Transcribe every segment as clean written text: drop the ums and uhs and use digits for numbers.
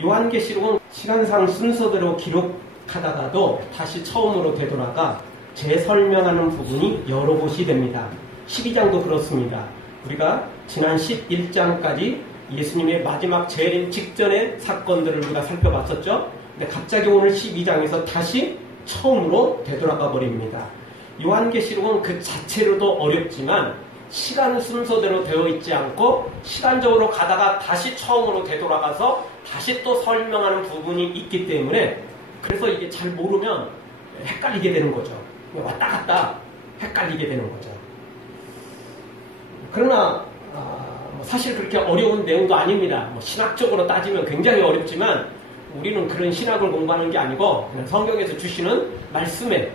요한계시록은 시간상 순서대로 기록하다가도 다시 처음으로 되돌아가 재설명하는 부분이 여러 곳이 됩니다. 12장도 그렇습니다. 우리가 지난 11장까지 예수님의 마지막 재림 직전의 사건들을 우리가 살펴봤었죠. 근데 갑자기 오늘 12장에서 다시 처음으로 되돌아가 버립니다. 요한계시록은 그 자체로도 어렵지만 시간 순서대로 되어 있지 않고 시간적으로 가다가 다시 처음으로 되돌아가서 다시 또 설명하는 부분이 있기 때문에 그래서 이게 잘 모르면 헷갈리게 되는 거죠. 왔다 갔다 헷갈리게 되는 거죠. 그러나 사실 그렇게 어려운 내용도 아닙니다. 신학적으로 따지면 굉장히 어렵지만 우리는 그런 신학을 공부하는 게 아니고 그냥 성경에서 주시는 말씀에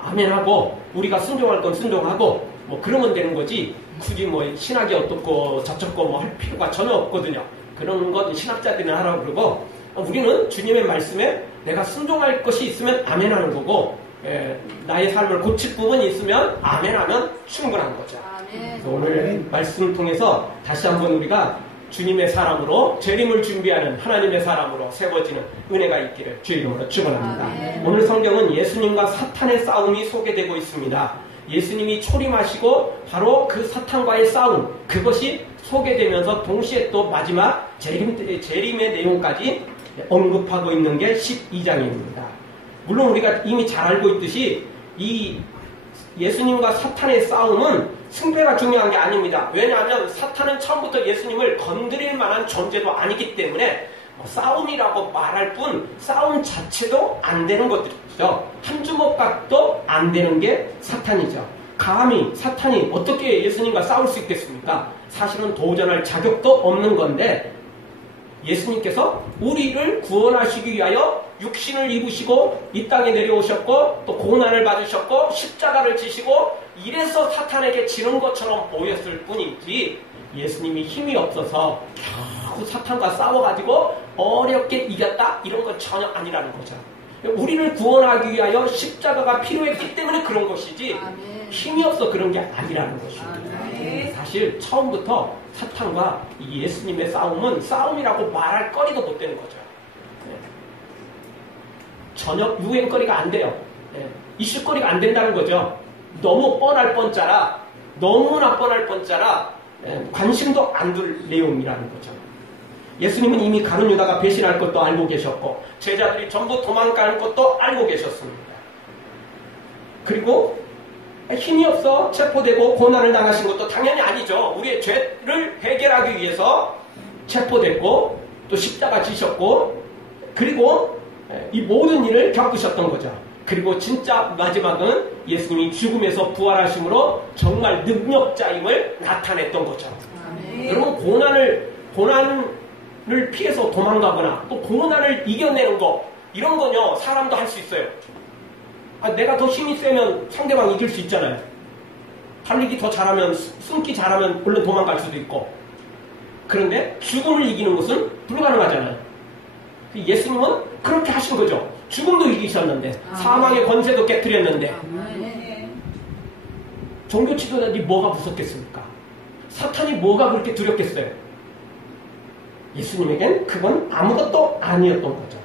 아멘하고 우리가 순종할 건 순종하고 그러면 되는 거지 굳이 신학이 어떻고 저쩌고 할 필요가 전혀 없거든요. 그런 건 신학자들이나 하라고 그러고 우리는 주님의 말씀에 내가 순종할 것이 있으면 아멘하는 거고 나의 삶을 고칠 부분이 있으면 아멘하면 충분한 거죠. 오늘 말씀을 통해서 다시 한번 우리가 주님의 사람으로 재림을 준비하는 하나님의 사람으로 세워지는 은혜가 있기를 주의 이름으로 축원합니다. 오늘 성경은 예수님과 사탄의 싸움이 소개되고 있습니다. 예수님이 초림하시고 바로 그 사탄과의 싸움 그것이 소개되면서 동시에 또 마지막 재림의 내용까지 언급하고 있는 게 12장입니다. 물론 우리가 이미 잘 알고 있듯이 이 예수님과 사탄의 싸움은 승패가 중요한 게 아닙니다. 왜냐하면 사탄은 처음부터 예수님을 건드릴 만한 존재도 아니기 때문에 싸움이라고 말할 뿐 싸움 자체도 안 되는 것들이죠. 한 주먹밥도 안 되는 게 사탄이죠. 감히 사탄이 어떻게 예수님과 싸울 수 있겠습니까? 사실은 도전할 자격도 없는 건데 예수님께서 우리를 구원하시기 위하여 육신을 입으시고 이 땅에 내려오셨고 또 고난을 받으셨고 십자가를 지시고 이래서 사탄에게 지는 것처럼 보였을 뿐이지 예수님이 힘이 없어서 겨우 사탄과 싸워가지고 어렵게 이겼다 이런 건 전혀 아니라는 거죠. 우리를 구원하기 위하여 십자가가 필요했기 때문에 그런 것이지 힘이 없어 그런 게 아니라는 것입니다. 사실 처음부터 사탄과 예수님의 싸움은 싸움이라고 말할 거리도 못 되는 거죠. 전혀 유행거리가 안 돼요. 이슈거리가 안 된다는 거죠. 너무 뻔할 뻔짜라 너무나 뻔할 뻔짜라 관심도 안 둘 내용이라는 거죠. 예수님은 이미 가룟 유다가 배신할 것도 알고 계셨고 제자들이 전부 도망가는 것도 알고 계셨습니다. 그리고 힘이 없어 체포되고 고난을 당하신 것도 당연히 아니죠. 우리의 죄를 해결하기 위해서 체포됐고 또 십자가 지셨고 그리고 이 모든 일을 겪으셨던 거죠. 그리고 진짜 마지막은 예수님이 죽음에서 부활하심으로 정말 능력자임을 나타냈던 거죠. 여러분 고난을 피해서 도망가거나 또 고난을 이겨내는 거 이런 건요 사람도 할 수 있어요. 내가 더 힘이 세면 상대방 이길 수 있잖아요. 달리기 더 잘하면 숨기 잘하면 물론 도망갈 수도 있고 그런데 죽음을 이기는 것은 불가능하잖아요. 예수님은 그렇게 하신 거죠. 죽음도 이기셨는데 사망의 권세도 깨뜨렸는데 종교 지도자들이 뭐가 무섭겠습니까? 사탄이 뭐가 그렇게 두렵겠어요? 예수님에겐 그건 아무것도 아니었던 거죠.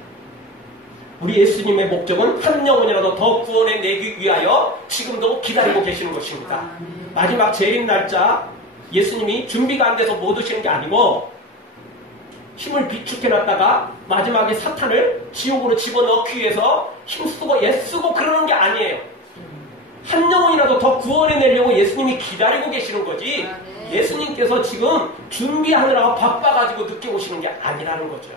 우리 예수님의 목적은 한 영혼이라도 더 구원해내기 위하여 지금도 기다리고 계시는 것입니다. 마지막 재림 날짜 예수님이 준비가 안 돼서 못 오시는 게 아니고 힘을 비축해놨다가 마지막에 사탄을 지옥으로 집어넣기 위해서 힘쓰고 애쓰고 그러는 게 아니에요. 한 영혼이라도 더 구원해내려고 예수님이 기다리고 계시는 거지 예수님께서 지금 준비하느라 바빠가지고 늦게 오시는 게 아니라는 거죠.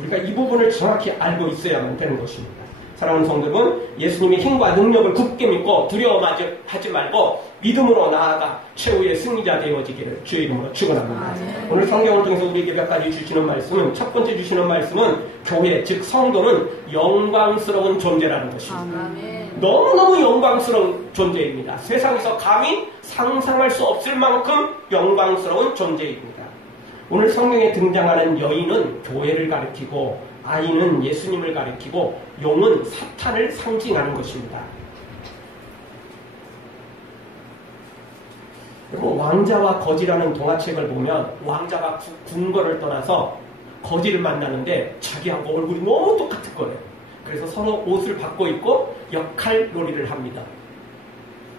우리가 이 부분을 정확히 알고 있어야만 되는 것입니다. 사랑하는 성도 여러분, 예수님의 힘과 능력을 굳게 믿고 두려워하지 말고 믿음으로 나아가 최후의 승리자 되어지기를 주의 이름으로 축원합니다. 오늘 성경을 통해서 우리에게 몇 가지 주시는 말씀은 첫 번째 주시는 말씀은 교회 즉 성도는 영광스러운 존재라는 것입니다. 너무너무 영광스러운 존재입니다. 세상에서 감히 상상할 수 없을 만큼 영광스러운 존재입니다. 오늘 성경에 등장하는 여인은 교회를 가리키고 아이는 예수님을 가리키고 용은 사탄을 상징하는 것입니다. 그리고 왕자와 거지라는 동화책을 보면 왕자가 궁궐을 떠나서 거지를 만나는데 자기하고 얼굴이 너무 똑같은 거예요. 그래서 서로 옷을 바꿔 입고 역할 놀이를 합니다.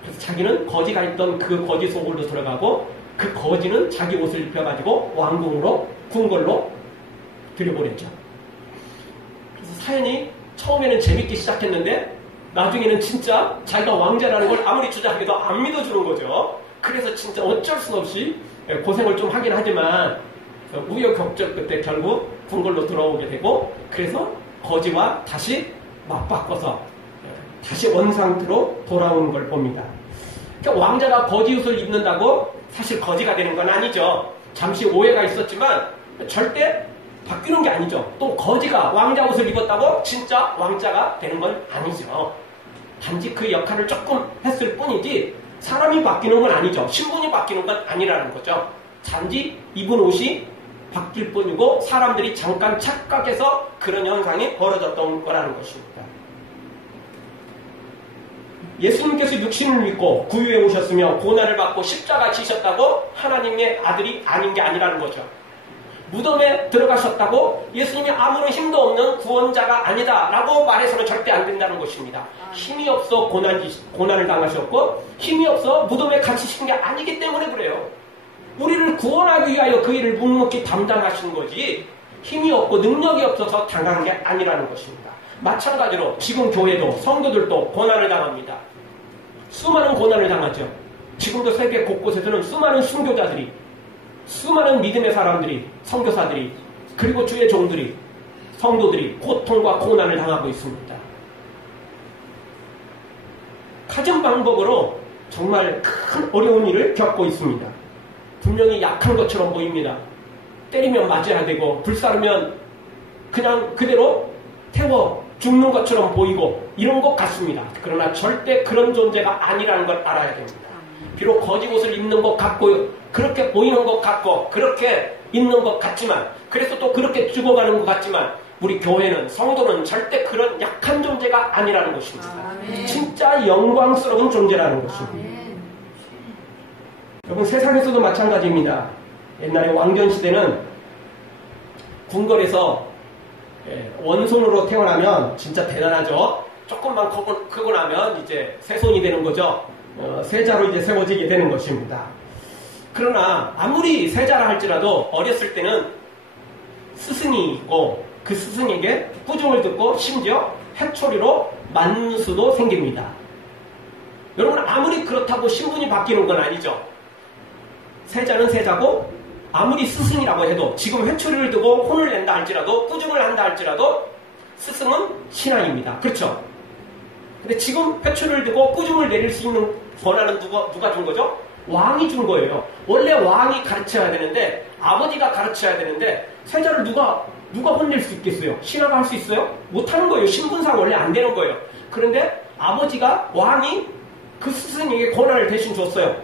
그래서 자기는 거지가 있던 그 거지 속으로 들어가고 그 거지는 자기 옷을 입혀가지고 왕궁으로 궁궐로 들여보냈죠. 그래서 사연이 처음에는 재밌게 시작했는데 나중에는 진짜 자기가 왕자라는 걸 아무리 주장해도 안 믿어주는 거죠. 그래서 진짜 어쩔 수 없이 고생을 좀 하긴 하지만 우여곡절 끝에 결국 궁궐로 들어오게 되고 그래서 거지와 다시 맞바꿔서 다시 원상태로 돌아오는 걸 봅니다. 그러니까 왕자가 거지 옷을 입는다고 사실 거지가 되는 건 아니죠. 잠시 오해가 있었지만 절대 바뀌는 게 아니죠. 또 거지가 왕자 옷을 입었다고 진짜 왕자가 되는 건 아니죠. 단지 그 역할을 조금 했을 뿐이지 사람이 바뀌는 건 아니죠. 신분이 바뀌는 건 아니라는 거죠. 단지 입은 옷이 바뀔 뿐이고 사람들이 잠깐 착각해서 그런 현상이 벌어졌던 거라는 것입니다. 예수님께서 육신을 입고 구유에 오셨으며 고난을 받고 십자가 지셨다고 하나님의 아들이 아닌 게 아니라는 거죠. 무덤에 들어가셨다고 예수님이 아무런 힘도 없는 구원자가 아니다라고 말해서는 절대 안 된다는 것입니다. 힘이 없어 고난을 당하셨고 힘이 없어 무덤에 갇히신 게 아니기 때문에 그래요. 우리를 구원하기 위하여 그 일을 묵묵히 담당하신 거지 힘이 없고 능력이 없어서 당한 게 아니라는 것입니다. 마찬가지로 지금 교회도 성도들도 고난을 당합니다. 수많은 고난을 당하죠. 지금도 세계 곳곳에서는 수많은 순교자들이 수많은 믿음의 사람들이 선교사들이 그리고 주의 종들이 성도들이 고통과 고난을 당하고 있습니다. 가진 방법으로 정말 큰 어려운 일을 겪고 있습니다. 분명히 약한 것처럼 보입니다. 때리면 맞아야 되고 불사르면 그냥 그대로 태워 죽는 것처럼 보이고 이런 것 같습니다. 그러나 절대 그런 존재가 아니라는 걸 알아야 됩니다. 비록 거지 옷을 입는 것 같고 그렇게 보이는 것 같고 그렇게 있는 것 같지만 그래서 또 그렇게 죽어가는 것 같지만 우리 교회는 성도는 절대 그런 약한 존재가 아니라는 것입니다. 아멘. 진짜 영광스러운 존재라는 것입니다. 여러분 세상에서도 마찬가지입니다. 옛날에 왕전시대는 궁궐에서 원손으로 태어나면 진짜 대단하죠. 조금만 크고 나면 이제 새손이 되는 거죠. 세자로 이제 세워지게 되는 것입니다. 그러나 아무리 세자라 할지라도 어렸을 때는 스승이 있고 그 스승에게 꾸중을 듣고 심지어 해초리로 맞는 수도 생깁니다. 여러분 아무리 그렇다고 신분이 바뀌는 건 아니죠. 세자는 세자고 아무리 스승이라고 해도 지금 회초리를 두고 혼을 낸다 할지라도 꾸중을 한다 할지라도 스승은 신하입니다. 그렇죠? 근데 지금 회초리를 두고 꾸중을 내릴 수 있는 권한은 누가 준 거죠? 왕이 준 거예요. 원래 왕이 가르쳐야 되는데 아버지가 가르쳐야 되는데 세자를 누가 혼낼 수 있겠어요? 신하가 할 수 있어요? 못하는 거예요. 신분상 원래 안 되는 거예요. 그런데 아버지가 왕이 그 스승에게 권한을 대신 줬어요.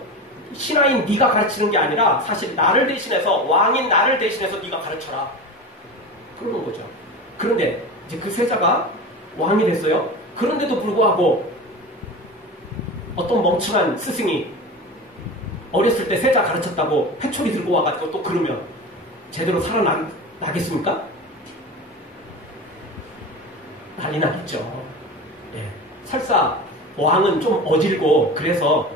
신하인 네가 가르치는 게 아니라 사실 나를 대신해서 왕인 나를 대신해서 네가 가르쳐라. 그러는 거죠. 그런데 이제 그 세자가 왕이 됐어요. 그런데도 불구하고 어떤 멍청한 스승이 어렸을 때 세자 가르쳤다고 회초리 들고 와가지고 또 그러면 제대로 살아나겠습니까? 난리 나겠죠. 예. 설사 왕은 좀 어질고 그래서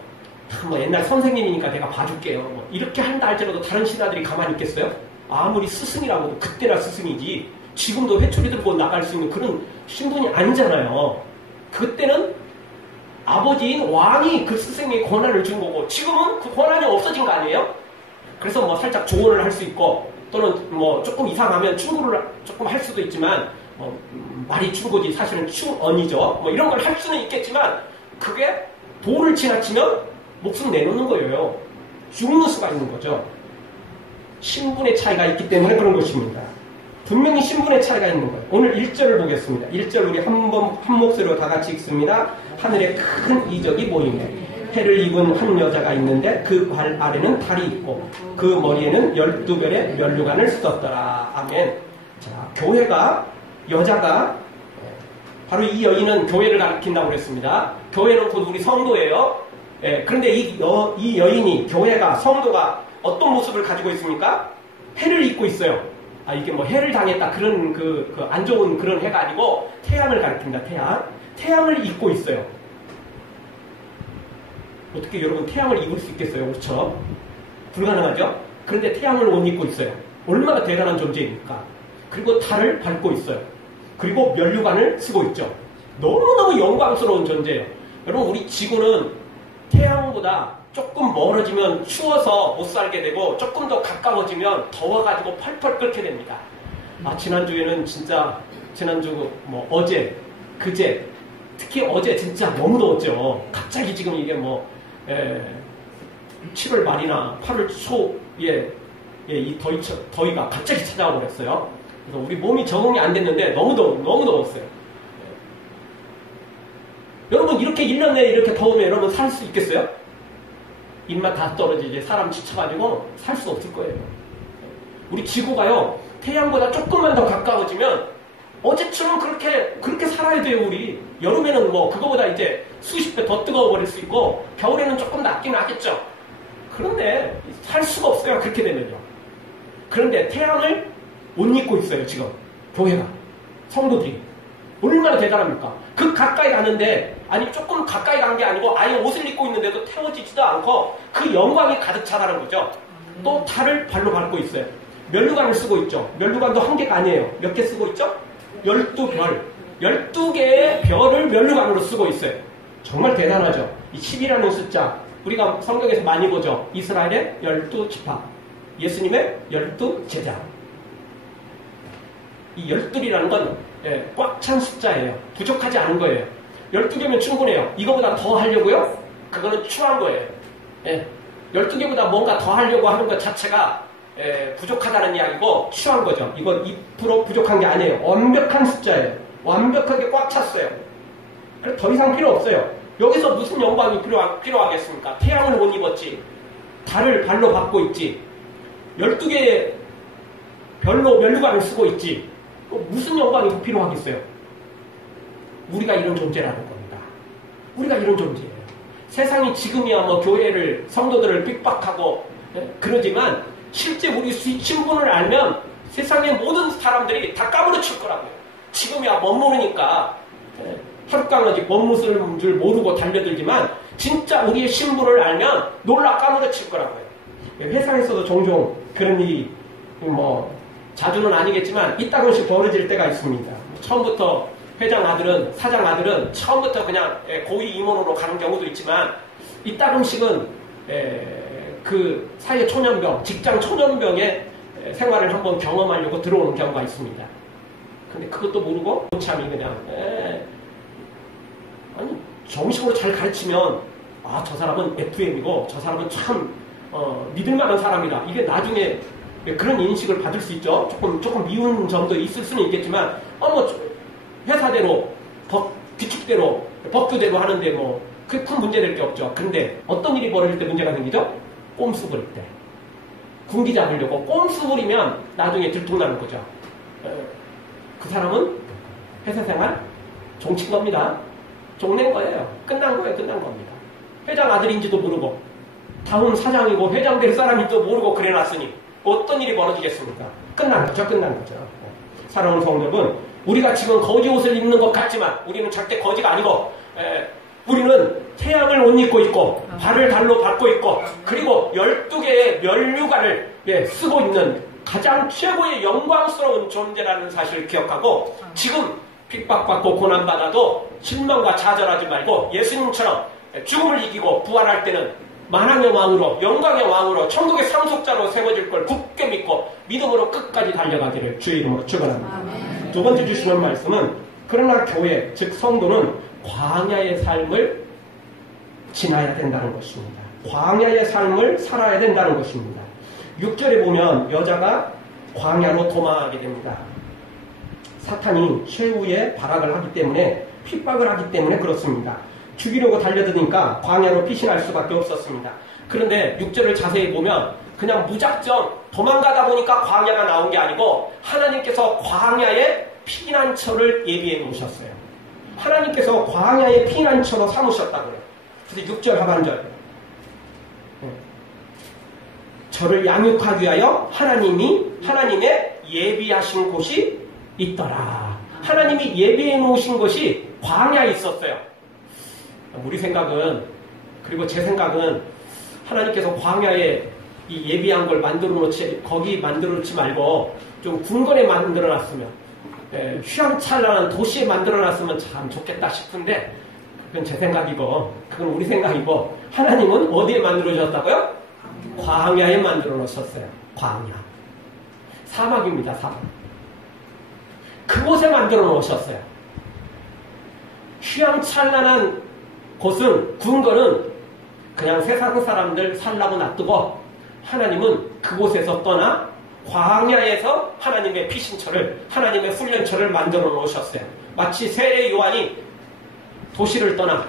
뭐 옛날 선생님이니까 내가 봐줄게요. 뭐 이렇게 한다 할지라도 다른 신하들이 가만히 있겠어요? 아무리 스승이라고도 그때나 스승이지 지금도 회초리 들고 나갈 수 있는 그런 신분이 아니잖아요. 그때는 아버지인 왕이 그 스승에게 권한을 준 거고 지금은 그 권한이 없어진 거 아니에요? 그래서 뭐 살짝 조언을 할 수 있고 또는 뭐 조금 이상하면 충고를 조금 할 수도 있지만 말이 충고지 사실은 추언이죠. 뭐 이런 걸 할 수는 있겠지만 그게 도를 지나치면 목숨 내놓는 거예요. 죽는 수가 있는 거죠. 신분의 차이가 있기 때문에 그런 것입니다. 분명히 신분의 차이가 있는 거예요. 오늘 1절을 보겠습니다. 1절 우리 한 목소리로 다 같이 읽습니다. 하늘에 큰 이적이 보이네. 해를 입은 한 여자가 있는데 그 발 아래는 달이 있고 그 머리에는 12별의 면류관을 쓰었더라. 아멘. 자, 교회가 여자가 바로 이 여인은 교회를 가리킨다고 그랬습니다. 교회는 곧 우리 성도예요. 예, 그런데 이 여인이 교회가 성도가 어떤 모습을 가지고 있습니까? 해를 입고 있어요. 이게 뭐 해를 당했다 그런 안 좋은 그런 해가 아니고 태양을 가리킵니다. 태양을 입고 있어요. 어떻게 여러분 태양을 입을 수 있겠어요? 그렇죠? 불가능하죠? 그런데 태양을 못 입고 있어요. 얼마나 대단한 존재입니까? 그리고 달을 밟고 있어요. 그리고 면류관을 쓰고 있죠. 너무너무 영광스러운 존재예요. 여러분 우리 지구는 태양보다 조금 멀어지면 추워서 못 살게 되고 조금 더 가까워지면 더워가지고 펄펄 끓게 됩니다. 지난주에는 진짜 어제 그제 특히 어제 진짜 너무 더웠죠. 갑자기 지금 이게 7월 말이나 8월 초에 이 더위가 갑자기 찾아와 버렸어요. 그래서 우리 몸이 적응이 안 됐는데 너무 더웠어요. 여러분 이렇게 1년 내에 이렇게 더우면 여러분 살 수 있겠어요? 입맛 다 떨어지지 사람 지쳐가지고 살 수 없을 거예요. 우리 지구가요 태양보다 조금만 더 가까워지면 어제처럼 그렇게 살아야 돼요. 우리 여름에는 그거보다 이제 수십 배 더 뜨거워버릴 수 있고 겨울에는 조금 낫긴 하겠죠. 그런데 살 수가 없어요. 그렇게 되면요. 그런데 태양을 못 입고 있어요. 지금 교회가 성도들이 얼마나 대단합니까? 그 가까이 가는데 조금 가까이 간 게 아니고 아예 옷을 입고 있는데도 태워지지도 않고 그 영광이 가득 차다는 거죠. 또 달을 발로 밟고 있어요. 면류관을 쓰고 있죠. 면류관도 한 개가 아니에요. 몇 개 쓰고 있죠? 12별. 12개의 별을 면류관으로 쓰고 있어요. 정말 대단하죠. 이 10이라는 숫자 우리가 성경에서 많이 보죠. 이스라엘의 12지파, 예수님의 12제자. 이 12이라는 건 꽉 찬 숫자예요. 부족하지 않은 거예요. 12개면 충분해요. 이거보다 더 하려고요? 그거는 추한 거예요. 12개보다 뭔가 더 하려고 하는 것 자체가 부족하다는 이야기고 추한 거죠. 이건 2% 부족한 게 아니에요. 완벽한 숫자예요. 완벽하게 꽉 찼어요. 그래서 더 이상 필요 없어요. 여기서 무슨 영광이 필요하겠습니까? 태양을 못 입었지. 달을 발로 밟고 있지. 12개의 별로 면류관을 쓰고 있지. 무슨 영광이 필요하겠어요? 우리가 이런 존재라는 겁니다. 우리가 이런 존재예요. 세상이 지금이야 교회를 성도들을 핍박하고 그러지만 실제 우리 신분을 알면 세상의 모든 사람들이 다 까무러칠 거라고요. 지금이야 모르니까 하룻강아지 멋무스는 줄 모르고 달려들지만 진짜 우리의 신분을 알면 놀라 까무러칠 거라고요. 회사에서도 종종 그런 일이 자주는 아니겠지만 이따금씩 벌어질 때가 있습니다. 처음부터 회장 아들은 사장 아들은 처음부터 그냥 고위 임원으로 가는 경우도 있지만 이따금씩은 그 사회 초년병, 직장 초년병의 생활을 한번 경험하려고 들어오는 경우가 있습니다. 근데 그것도 모르고 참이 그냥 정식으로 잘 가르치면 저 사람은 FM이고 저 사람은 참 믿을만한 사람이다. 이게 나중에 그런 인식을 받을 수 있죠. 조금 미운 점도 있을 수는 있겠지만 회사대로 규칙대로 법규대로 하는데 큰 문제될 게 없죠. 근데 어떤 일이 벌어질 때 문제가 생기죠? 꼼수 부릴 때. 군기 잡으려고 꼼수 부리면 나중에 들통나는 거죠. 그 사람은 회사 생활 종친 겁니다. 종낸 거예요. 끝난 겁니다. 회장 아들인지도 모르고 다음 사장이고 회장 될 사람인지도 모르고 그래놨으니 어떤 일이 벌어지겠습니까? 끝난 거죠. 사랑하는 성도분, 우리가 지금 거지 옷을 입는 것 같지만 우리는 절대 거지가 아니고 우리는 태양을 못 입고 있고 발을 달로 밟고 있고 그리고 12개의 면류관을 쓰고 있는 가장 최고의 영광스러운 존재라는 사실을 기억하고 지금 핍박받고 고난받아도 실망과 좌절하지 말고 예수님처럼 죽음을 이기고 부활할 때는 만왕의 왕으로 영광의 왕으로 천국의 상속자로 세워질 걸 굳게 믿고 믿음으로 끝까지 달려가기를 주의 이름으로 축원합니다. 두 번째 주시는 말씀은 그러나 교회 즉 성도는 광야의 삶을 지나야 된다는 것입니다. 광야의 삶을 살아야 된다는 것입니다. 6절에 보면 여자가 광야로 도망하게 됩니다. 사탄이 최후의 발악을 하기 때문에 핍박을 하기 때문에 그렇습니다. 죽이려고 달려드니까 광야로 피신할 수밖에 없었습니다. 그런데 6절을 자세히 보면 그냥 무작정 도망가다 보니까 광야가 나온 게 아니고 하나님께서 광야에 피난처를 예비해 놓으셨어요. 하나님께서 광야의 피난처로 삼으셨다고요. 그래서 6절 하반절 저를 양육하기 위하여 하나님의 예비하신 곳이 있더라. 하나님이 예비해 놓으신 것이 광야에 있었어요. 우리 생각은, 그리고 제 생각은 하나님께서 광야에 이 예비한 걸 만들어 놓지, 거기 만들어 놓지 말고 좀 궁궐에 만들어 놨으면, 휘황찬란한 도시에 만들어 놨으면 참 좋겠다 싶은데, 그건 제 생각이고, 그건 우리 생각이고, 하나님은 어디에 만들어 주셨다고요? 광야에 만들어 놓으셨어요. 광야. 사막입니다, 사막. 그곳에 만들어 놓으셨어요. 휘황찬란한 곳은, 궁궐은 그냥 세상 사람들 살라고 놔두고, 하나님은 그곳에서 떠나 광야에서 하나님의 피신처를, 하나님의 훈련처를 만들어 놓으셨어요. 마치 세례 요한이 도시를 떠나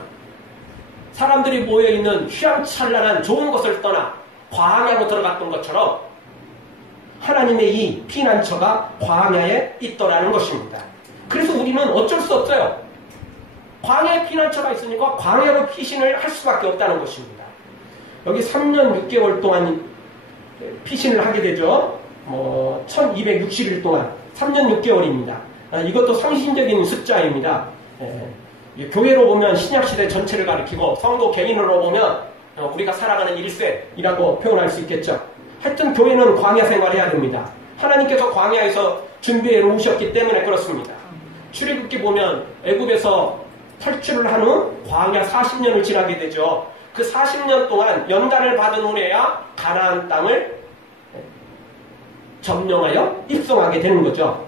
사람들이 모여있는 휘황찬란한 좋은 곳을 떠나 광야로 들어갔던 것처럼 하나님의 이 피난처가 광야에 있더라는 것입니다. 그래서 우리는 어쩔 수 없어요. 광야에 피난처가 있으니까 광야로 피신을 할 수밖에 없다는 것입니다. 여기 3년 6개월 동안 피신을 하게 되죠. 1260일 동안 3년 6개월입니다. 이것도 상신적인 숫자입니다. 교회로 보면 신약시대 전체를 가리키고 성도 개인으로 보면 우리가 살아가는 1세이라고 표현할 수 있겠죠. 하여튼 교회는 광야 생활해야 됩니다. 하나님께서 광야에서 준비해 놓으셨기 때문에 그렇습니다. 출애굽기 보면 애굽에서 탈출을 한 후 광야 40년을 지나게 되죠. 그 40년 동안 연단을 받은 후에야 가나안 땅을 점령하여 입성하게 되는 거죠.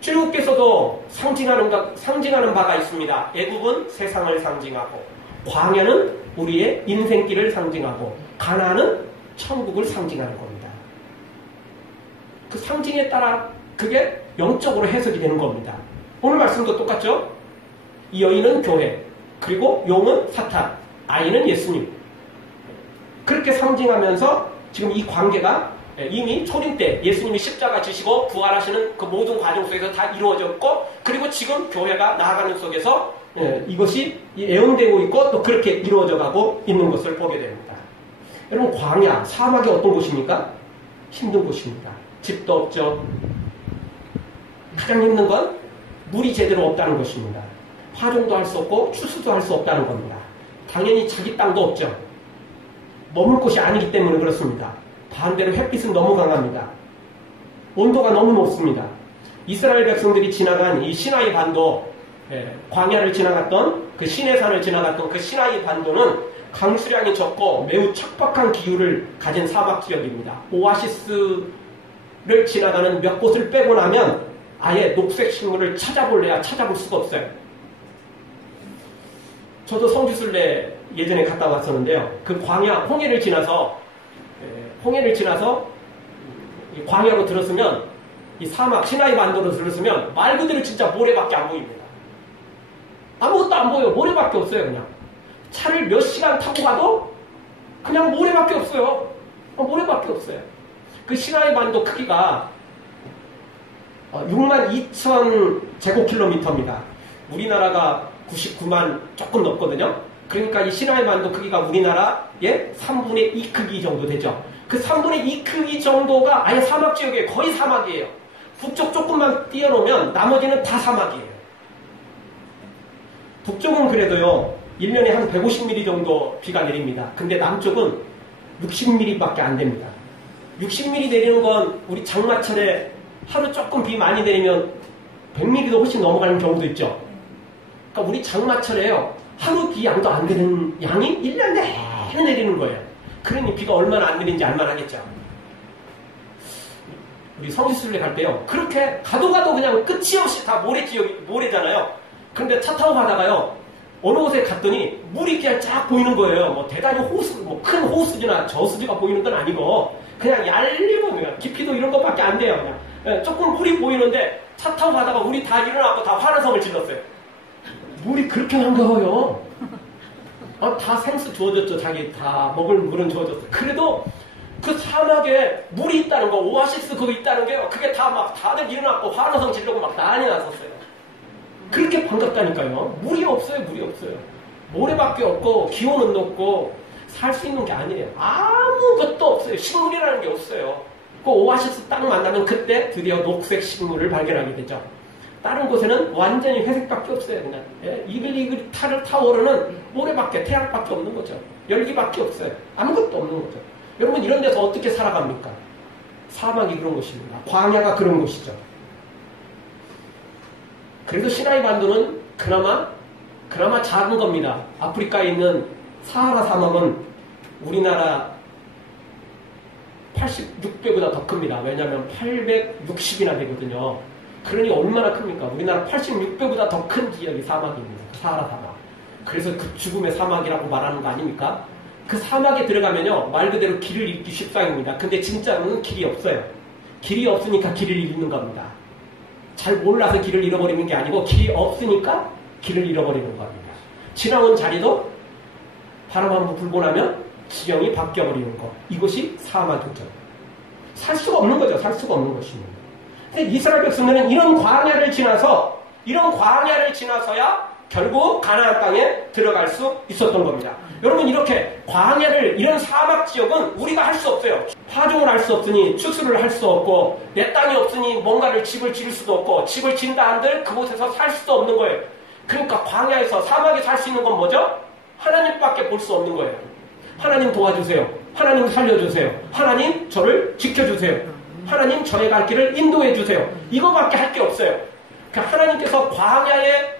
출애굽께서도 상징하는 바가 있습니다. 애굽은 세상을 상징하고, 광야는 우리의 인생길을 상징하고, 가나안은 천국을 상징하는 겁니다. 그 상징에 따라 그게 영적으로 해석이 되는 겁니다. 오늘 말씀도 똑같죠? 이 여인은 교회, 그리고 용은 사탄, 아이는 예수님. 그렇게 상징하면서 지금 이 관계가 이미 초림 때 예수님이 십자가 지시고 부활하시는 그 모든 과정 속에서 다 이루어졌고, 그리고 지금 교회가 나아가는 속에서 이것이 애용되고 있고 또 그렇게 이루어져 가고 있는 것을 보게 됩니다. 여러분, 광야, 사막이 어떤 곳입니까? 힘든 곳입니다. 집도 없죠. 가장 힘든 건 물이 제대로 없다는 것입니다. 화종도 할 수 없고 추수도 할 수 없다는 겁니다. 당연히 자기 땅도 없죠. 머물 곳이 아니기 때문에 그렇습니다. 반대로 햇빛은 너무 강합니다. 온도가 너무 높습니다. 이스라엘 백성들이 지나간 이 시나이 반도, 광야를 지나갔던 그 시내산을 지나갔던 그 시나이 반도는 강수량이 적고 매우 척박한 기후를 가진 사막 지역입니다. 오아시스를 지나가는 몇 곳을 빼고 나면 아예 녹색 식물을 찾아볼래야 찾아볼 수가 없어요. 저도 성지순례 예전에 갔다 왔었는데요. 그 광야, 홍해를 지나서 광야로 들었으면, 이 사막 시나이 반도로 들었으면 말 그대로 진짜 모래밖에 안 보입니다. 아무것도 안 보여요. 모래밖에 없어요. 그냥 차를 몇 시간 타고 가도 그냥 모래밖에 없어요. 모래밖에 없어요. 그 시나이 반도 크기가 62,000 제곱킬로미터입니다. 우리나라가 99만 조금 넘거든요. 그러니까 이 시나이 반도 크기가 우리나라의 3분의 2 크기 정도 되죠. 그 3분의 2 크기 정도가 아예 사막 지역이에요. 거의 사막이에요. 북쪽 조금만 띄워놓으면 나머지는 다 사막이에요. 북쪽은 그래도요, 1년에 한 150mm 정도 비가 내립니다. 근데 남쪽은 60mm밖에 안 됩니다. 60mm 내리는 건 우리 장마철에 하루 조금 비 많이 내리면 100mm도 훨씬 넘어가는 경우도 있죠. 그러니까 우리 장마철에요, 하루 비 양도 안 되는 양이 1년 내내 내리는 거예요. 그러니 비가 얼마나 안 내리는지 알만하겠죠. 우리 성지순례 갈 때요, 그렇게 가도 그냥 끝이 없이 다 모래잖아요. 그런데 차 타고 가다가요, 어느 곳에 갔더니 물이 그냥 쫙 보이는 거예요. 뭐 대단히 큰 호수지나 저수지가 보이는 건 아니고 그냥 얄리면 그냥 깊이도 이런 것밖에 안 돼요. 그냥 조금 물이 보이는데 차 타고 가다가 우리 다 일어나고 다 환호성을 질렀어요. 물이 그렇게 한가워요. 다 생수 주어졌죠. 자기 다 먹을 물은 주어졌어요. 그래도 그 사막에 물이 있다는 거, 오아시스 그거 있다는 게요, 그게 다 막 다들 일어났고 환호성 지르고 막 난리 났었어요. 그렇게 반갑다니까요. 물이 없어요. 모래밖에 없고 기온은 높고 살 수 있는 게 아니에요. 아무것도 없어요. 식물이라는 게 없어요. 그 오아시스 딱 만나면 그때 드디어 녹색 식물을 발견하게 되죠. 다른 곳에는 완전히 회색밖에 없어요. 그냥 이글이글 탈을 타오르는 모래밖에, 태양밖에 없는 거죠. 열기밖에 없어요. 아무것도 없는 거죠. 여러분 이런 데서 어떻게 살아갑니까? 사막이 그런 곳입니다. 광야가 그런 곳이죠. 그래도 시나이 반도는 그나마 작은 겁니다. 아프리카에 있는 사하라 사막은 우리나라 86배보다 더 큽니다. 왜냐하면 860이나 되거든요. 그러니 얼마나 큽니까? 우리나라 86배보다 더 큰 지역이 사막입니다. 사하라 사막. 그래서 그 죽음의 사막이라고 말하는 거 아닙니까? 그 사막에 들어가면요, 말 그대로 길을 잃기 십상입니다. 근데 진짜로는 길이 없어요. 길이 없으니까 길을 잃는 겁니다. 잘 몰라서 길을 잃어버리는 게 아니고 길이 없으니까 길을 잃어버리는 겁니다. 지나온 자리도 바람 한번 불고 나면 지형이 바뀌어버리는 것. 이것이 사막이죠. 살 수가 없는 거죠. 살 수가 없는 것입니다. 근데 이스라엘 백성들은 이런 광야를 지나서야 결국 가나안 땅에 들어갈 수 있었던 겁니다. 여러분 이렇게 광야를, 이런 사막 지역은 우리가 할 수 없어요. 파종을 할 수 없으니 추수를 할 수 없고, 내 땅이 없으니 뭔가를 집을 지을 수도 없고, 집을 진다 한들 그곳에서 살 수도 없는 거예요. 그러니까 광야에서, 사막에 살 수 있는 건 뭐죠? 하나님밖에 볼 수 없는 거예요. 하나님 도와주세요. 하나님 살려주세요. 하나님 저를 지켜주세요. 하나님 저의 갈 길을 인도해 주세요. 이거밖에 할 게 없어요. 그러니까 하나님께서 광야에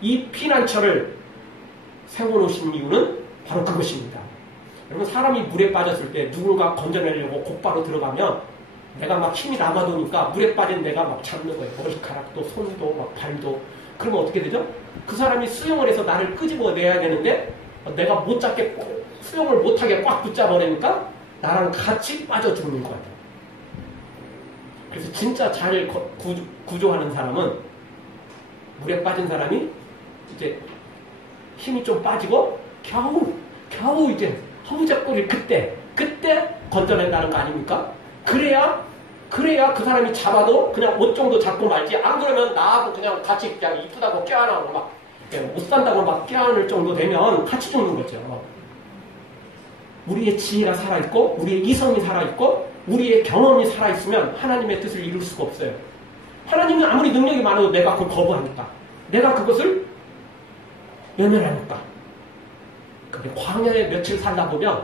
이 피난처를 세워놓으신 이유는 바로 그것입니다. 여러분 사람이 물에 빠졌을 때 누군가 건져내려고 곧바로 들어가면 내가 막 힘이 남아도니까 물에 빠진 내가 막 잡는 거예요. 머리카락도 손도 막 발도. 그러면 어떻게 되죠? 그 사람이 수영을 해서 나를 끄집어내야 되는데 내가 못 잡게, 수영을 못하게 꽉 붙잡아버리니까 나랑 같이 빠져 죽는 거예요. 그래서 진짜 잘 구조하는 사람은 물에 빠진 사람이 이제 힘이 좀 빠지고 겨우 이제 허무적거릴 그때 건져낸다는 거 아닙니까? 그래야 그 사람이 잡아도 그냥 옷 정도 잡고 말지, 안 그러면 나하고 그냥 같이 그냥 이쁘다고 껴안고 막 못 산다고 막 껴안을 정도 되면 같이 죽는 거죠. 우리의 지혜가 살아있고 우리의 이성이 살아있고 우리의 경험이 살아있으면 하나님의 뜻을 이룰 수가 없어요. 하나님은 아무리 능력이 많아도 내가 그걸 거부하니까, 내가 그것을 외면하니까. 근데 광야에 며칠 살다 보면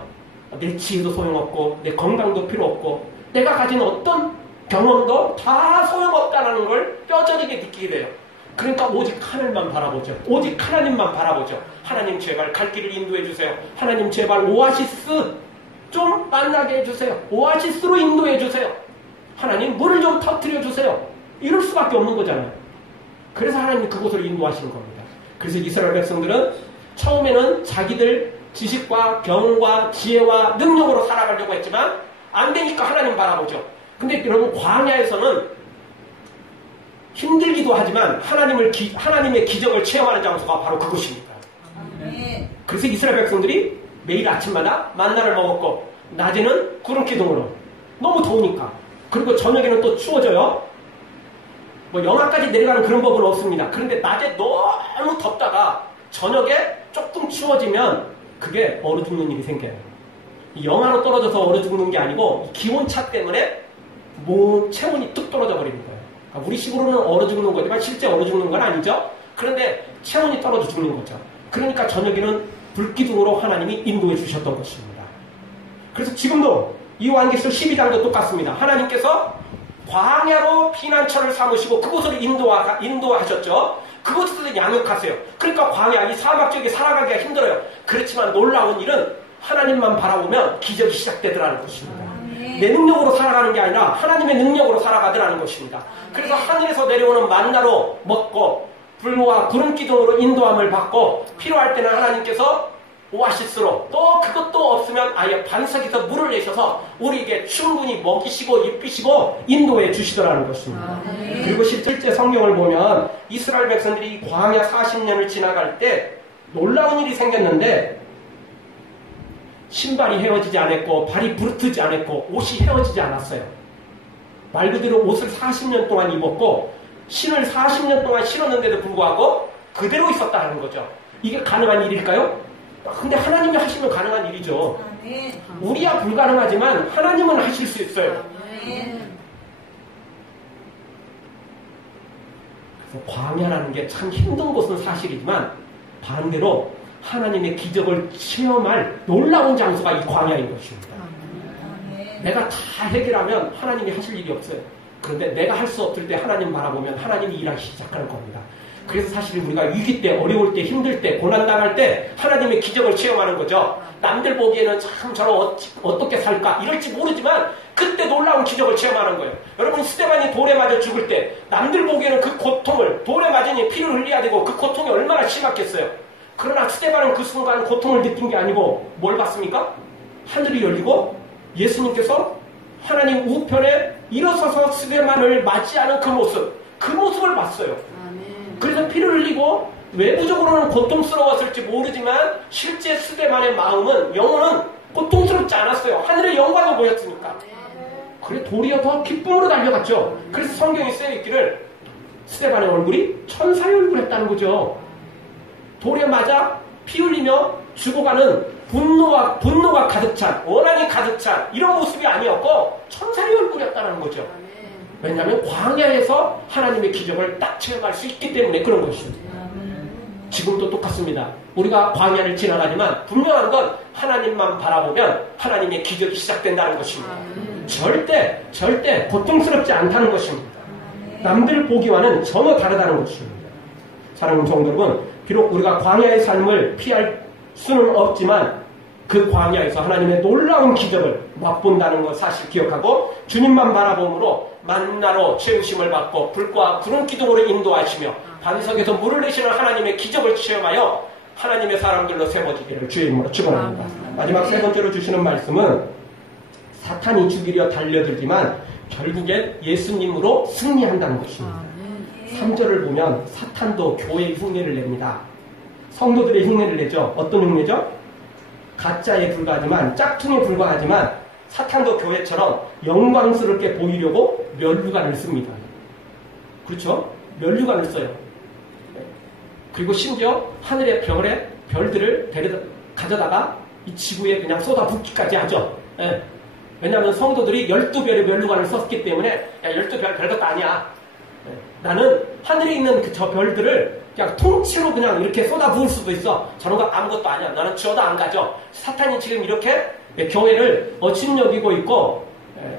내 지혜도 소용없고 내 건강도 필요 없고 내가 가진 어떤 경험도 다 소용없다는 걸 뼈저리게 느끼게 돼요. 그러니까 오직 하늘만 바라보죠. 오직 하나님만 바라보죠. 하나님 제발 갈 길을 인도해 주세요. 하나님 제발 오아시스 좀 만나게 해주세요. 오아시스로 인도해 주세요. 하나님 물을 좀 터뜨려 주세요. 이럴 수밖에 없는 거잖아요. 그래서 하나님 그곳으로 인도하시는 겁니다. 그래서 이스라엘 백성들은 처음에는 자기들 지식과 경험과 지혜와 능력으로 살아가려고 했지만 안 되니까 하나님 바라보죠. 근데 여러분 광야에서는 힘들기도 하지만 하나님의 기적을 체험하는 장소가 바로 그곳입니다. 그래서 이스라엘 백성들이 매일 아침마다 만나를 먹었고 낮에는 구름 기둥으로, 너무 더우니까. 그리고 저녁에는 또 추워져요. 뭐 영하까지 내려가는 그런 법은 없습니다. 그런데 낮에 너무 덥다가 저녁에 조금 추워지면 그게 얼어 죽는 일이 생겨요. 영하로 떨어져서 얼어 죽는 게 아니고 기온차 때문에 체온이 뚝 떨어져 버리는 거예요. 그러니까 우리 식으로는 얼어 죽는 거지만 실제 얼어 죽는 건 아니죠. 그런데 체온이 떨어져 죽는 거죠. 그러니까 저녁에는 불기둥으로 하나님이 인도해 주셨던 것입니다. 그래서 지금도 이 요한계시록 12장도 똑같습니다. 하나님께서 광야로 피난처를 삼으시고 그곳으로 인도하셨죠. 그곳에서 양육하세요. 그러니까 광야, 이 사막 지역에 살아가기가 힘들어요. 그렇지만 놀라운 일은 하나님만 바라보면 기적이 시작되더라는 것입니다. 내 능력으로 살아가는 게 아니라 하나님의 능력으로 살아가더라는 것입니다. 그래서 하늘에서 내려오는 만나로 먹고 불과 구름 기둥으로 인도함을 받고 필요할 때는 하나님께서 오아시스로, 또 그것도 없으면 아예 반석에서 물을 내셔서 우리에게 충분히 먹이시고 입히시고 인도해 주시더라는 것입니다. 그리고 실제 성경을 보면 이스라엘 백성들이 광야 40년을 지나갈 때 놀라운 일이 생겼는데 신발이 헤어지지 않았고 발이 부르트지 않았고 옷이 헤어지지 않았어요. 말 그대로 옷을 40년 동안 입었고 신을 40년 동안 신었는데도 불구하고 그대로 있었다는 거죠. 이게 가능한 일일까요? 근데 하나님이 하시면 가능한 일이죠. 우리야 불가능하지만 하나님은 하실 수 있어요. 그래서 광야라는 게 참 힘든 것은 사실이지만 반대로 하나님의 기적을 체험할 놀라운 장소가 이 광야인 것입니다. 내가 다 해결하면 하나님이 하실 일이 없어요. 그런데 내가 할 수 없을 때 하나님 바라보면 하나님이 일하기 시작하는 겁니다. 그래서 사실 우리가 위기 때, 어려울 때, 힘들 때, 고난당할 때 하나님의 기적을 체험하는 거죠. 남들 보기에는 참 저런 어떻게 살까 이럴지 모르지만 그때 놀라운 기적을 체험하는 거예요. 여러분 스데반이 돌에 맞아 죽을 때 남들 보기에는 그 고통을 돌에 맞으니 피를 흘려야 되고 그 고통이 얼마나 심각했어요. 그러나 스데반은 그 순간 고통을 느낀 게 아니고 뭘 봤습니까? 하늘이 열리고 예수님께서 하나님 우편에 일어서서 스데반을 맞이하는 그 모습을 봤어요. 그래서 피를 흘리고 외부적으로는 고통스러웠을지 모르지만 실제 스데반의 마음은 영혼은 고통스럽지 않았어요. 하늘의 영광을 보였으니까. 그래 도리어 더 기쁨으로 달려갔죠. 그래서 성경이 쓰여있기를 스데반의 얼굴이 천사의 얼굴이었다는 거죠. 돌에 맞아 피 흘리며 죽어가는 분노가 가득 찬, 원한이 가득 찬 이런 모습이 아니었고 천사의 얼굴이었다는 거죠. 왜냐하면 광야에서 하나님의 기적을 딱 체험할 수 있기 때문에 그런 것입니다. 지금도 똑같습니다. 우리가 광야를 지나가지만 분명한 건 하나님만 바라보면 하나님의 기적이 시작된다는 것입니다. 절대 고통스럽지 않다는 것입니다. 남들 보기와는 전혀 다르다는 것입니다. 사랑하는 성도 여러분, 비록 우리가 광야의 삶을 피할 수는 없지만 그 광야에서 하나님의 놀라운 기적을 맛본다는 것 사실 기억하고 주님만 바라봄으로 만나로 채우심을 받고 불과 구름 기둥으로 인도하시며 반석에서 물을 내시는 하나님의 기적을 체험하여 하나님의 사람들로 세워지기를 주의 이름으로 축원합니다. 마지막 세 번째로 주시는 말씀은 사탄이 죽이려 달려들지만 결국엔 예수님으로 승리한다는 것입니다. 3절을 보면 사탄도 교회의 흉내를 냅니다. 성도들의 흉내를 내죠. 어떤 흉내죠? 가짜에 불과하지만 짝퉁에 불과하지만 사탄도 교회처럼 영광스럽게 보이려고 면류관을 씁니다. 그렇죠? 면류관을 써요. 그리고 심지어 하늘의 별들을 가져다가 이 지구에 그냥 쏟아붓기까지 하죠. 예. 왜냐하면 성도들이 12별의 면류관을 썼기 때문에 야 12별 별것도 아니야. 예. 나는 하늘에 있는 저 별들을 그냥 통째로 그냥 이렇게 쏟아부을 수도 있어. 저런 거 아무것도 아니야. 나는 지어도 안 가죠. 사탄이 지금 이렇게 교회를 업신여기고 있고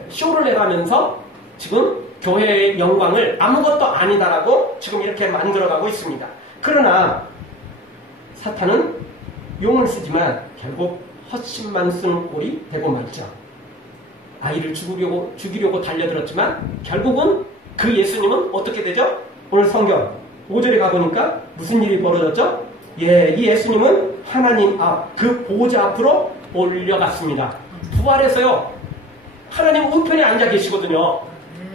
쇼를 내가면서 지금 교회의 영광을 아무것도 아니다라고 지금 이렇게 만들어가고 있습니다. 그러나 사탄은 용을 쓰지만 결국 헛심만 쓰는 꼴이 되고 말죠. 아이를 죽이려고 달려들었지만 결국은 그 예수님은 어떻게 되죠? 오늘 성경 5절에 가보니까 무슨 일이 벌어졌죠? 예, 이 예수님은 하나님 앞 그 보좌 앞으로 올려갔습니다. 부활해서요. 하나님 우편에 앉아 계시거든요.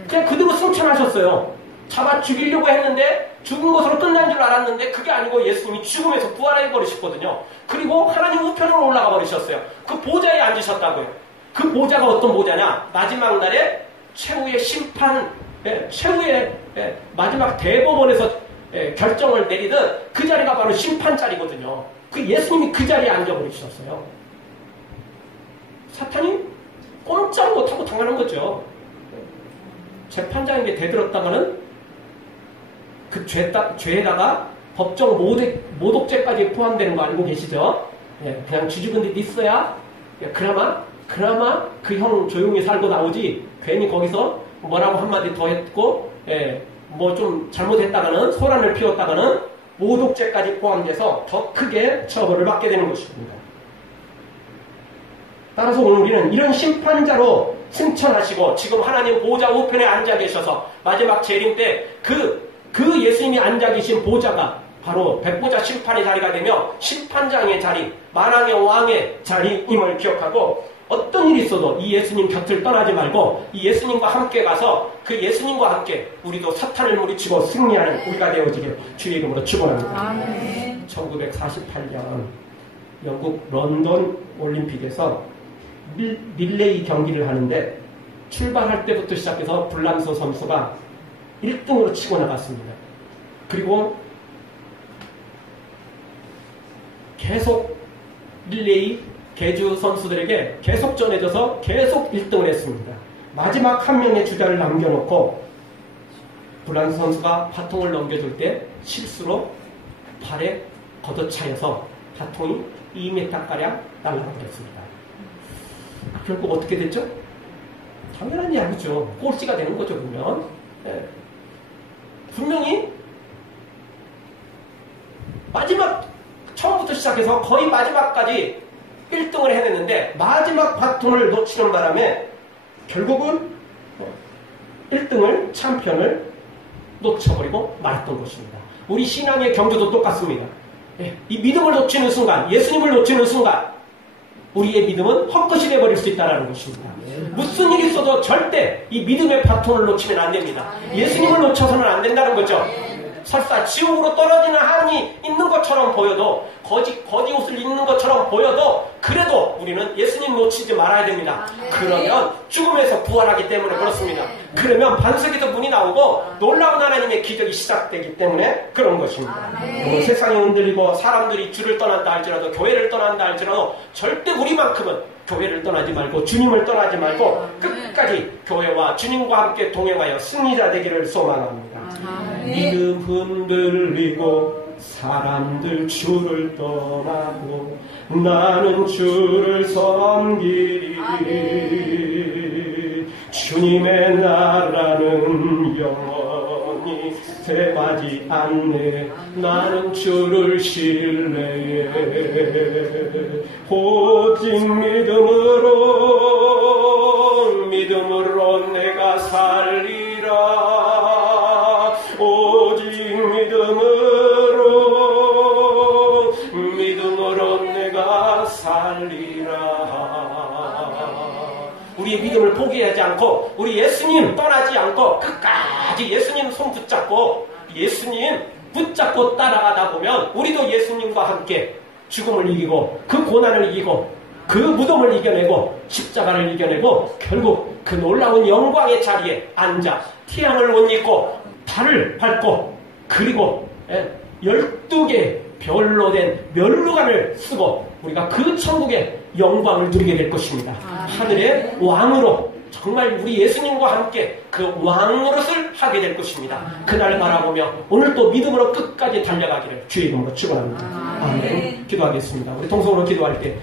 그냥 그대로 승천하셨어요. 잡아 죽이려고 했는데 죽은 것으로 끝난 줄 알았는데 그게 아니고 예수님이 죽음에서 부활해 버리셨거든요. 그리고 하나님 우편으로 올라가 버리셨어요. 그 보좌에 앉으셨다고요. 그 보좌가 어떤 보좌냐? 마지막 날에 최후의 심판, 최후의 마지막 대법원에서 결정을 내리듯 그 자리가 바로 심판 자리거든요. 그 예수님이 그 자리에 앉아버리셨어요. 사탄이 꼼짝 못하고 당하는 거죠. 재판장에게 대들었다가는 그 죄에다가 법정 모독죄까지 포함되는 거 알고 계시죠? 그냥 쥐죽은 데 있어야 그나마 그 형 조용히 살고 나오지 괜히 거기서 뭐라고 한마디 더 했고 뭐 좀 잘못했다가는 소란을 피웠다가는 모독죄까지 포함돼서 더 크게 처벌을 받게 되는 것입니다. 따라서 오늘 우리는 이런 심판자로 승천하시고 지금 하나님 보좌 우편에 앉아 계셔서 마지막 재림 때 그 예수님이 앉아 계신 보좌가 바로 백보자 심판의 자리가 되며 심판장의 자리, 만왕의 왕의 자리임을 기억하고 어떤 일이 있어도 이 예수님 곁을 떠나지 말고 이 예수님과 함께 가서 그 예수님과 함께 우리도 사탄을 물리치고 승리하는 우리가 되어지길 주의 이름으로 축원합니다. 1948년 영국 런던 올림픽에서 릴레이 경기를 하는데 출발할 때부터 시작해서 불람소 선수가 1등으로 치고 나갔습니다. 그리고 계속 릴레이 계주 선수들에게 계속 전해져서 계속 1등을 했습니다. 마지막 한 명의 주자를 남겨놓고 불란스 선수가 바통을 넘겨줄 때 실수로 발에 걷어차여서 바통이 2m가량 날아가 버렸습니다. 결국 어떻게 됐죠? 당연한 이야기죠. 꼴찌가 되는 거죠, 그러면. 네. 분명히 마지막 처음부터 시작해서 거의 마지막까지 1등을 해냈는데 마지막 바톤을 놓치는 바람에 결국은 1등을 챔피언을 놓쳐버리고 말았던 것입니다. 우리 신앙의 경주도 똑같습니다. 이 믿음을 놓치는 순간, 예수님을 놓치는 순간 우리의 믿음은 헛것이 되어버릴 수 있다는 것입니다. 무슨 일이 있어도 절대 이 믿음의 바톤을 놓치면 안 됩니다. 예수님을 놓쳐서는 안 된다는 거죠. 설사 지옥으로 떨어지는 한이 있는 것처럼 보여도 거지 옷을 입는 것처럼 보여도 그래도 우리는 예수님 놓치지 말아야 됩니다. 그러면 죽음에서 부활하기 때문에 그렇습니다. 그러면 반석에서 문이 나오고 놀라운 하나님의 기적이 시작되기 때문에 그런 것입니다. 세상이 흔들리고 사람들이 주를 떠난다 할지라도 교회를 떠난다 할지라도 절대 우리만큼은 교회를 떠나지 말고 주님을 떠나지 말고 끝까지 교회와 주님과 함께 동행하여 승리자 되기를 소망합니다. 믿음 흔들리고 사람들 주를 떠나고 나는 주를 섬기리. 주님의 나라는 영원히 쇠하지 않네. 나는 주를 신뢰해. 오직 믿음으로 내가 살리라. 오직 믿음으로 내가 살리라. 우리의 믿음을 포기하지 않고 우리 예수님 떠나지 않고 끝까지 예수님 손 붙잡고 예수님 붙잡고 따라가다 보면 우리도 예수님과 함께 죽음을 이기고 그 고난을 이기고 그 무덤을 이겨내고 십자가를 이겨내고 결국 그 놀라운 영광의 자리에 앉아 태양을 옷 입고 달을 밟고 그리고 12개 별로 된 면류관을 쓰고 우리가 그 천국의 영광을 누리게 될 것입니다. 하늘의 왕으로 정말 우리 예수님과 함께 그 왕노릇을 하게 될 것입니다. 그날을 바라보며 오늘 또 믿음으로 끝까지 달려가기를 주의 이름으로 축원합니다. 아멘. 기도하겠습니다. 우리 통성으로 기도할 때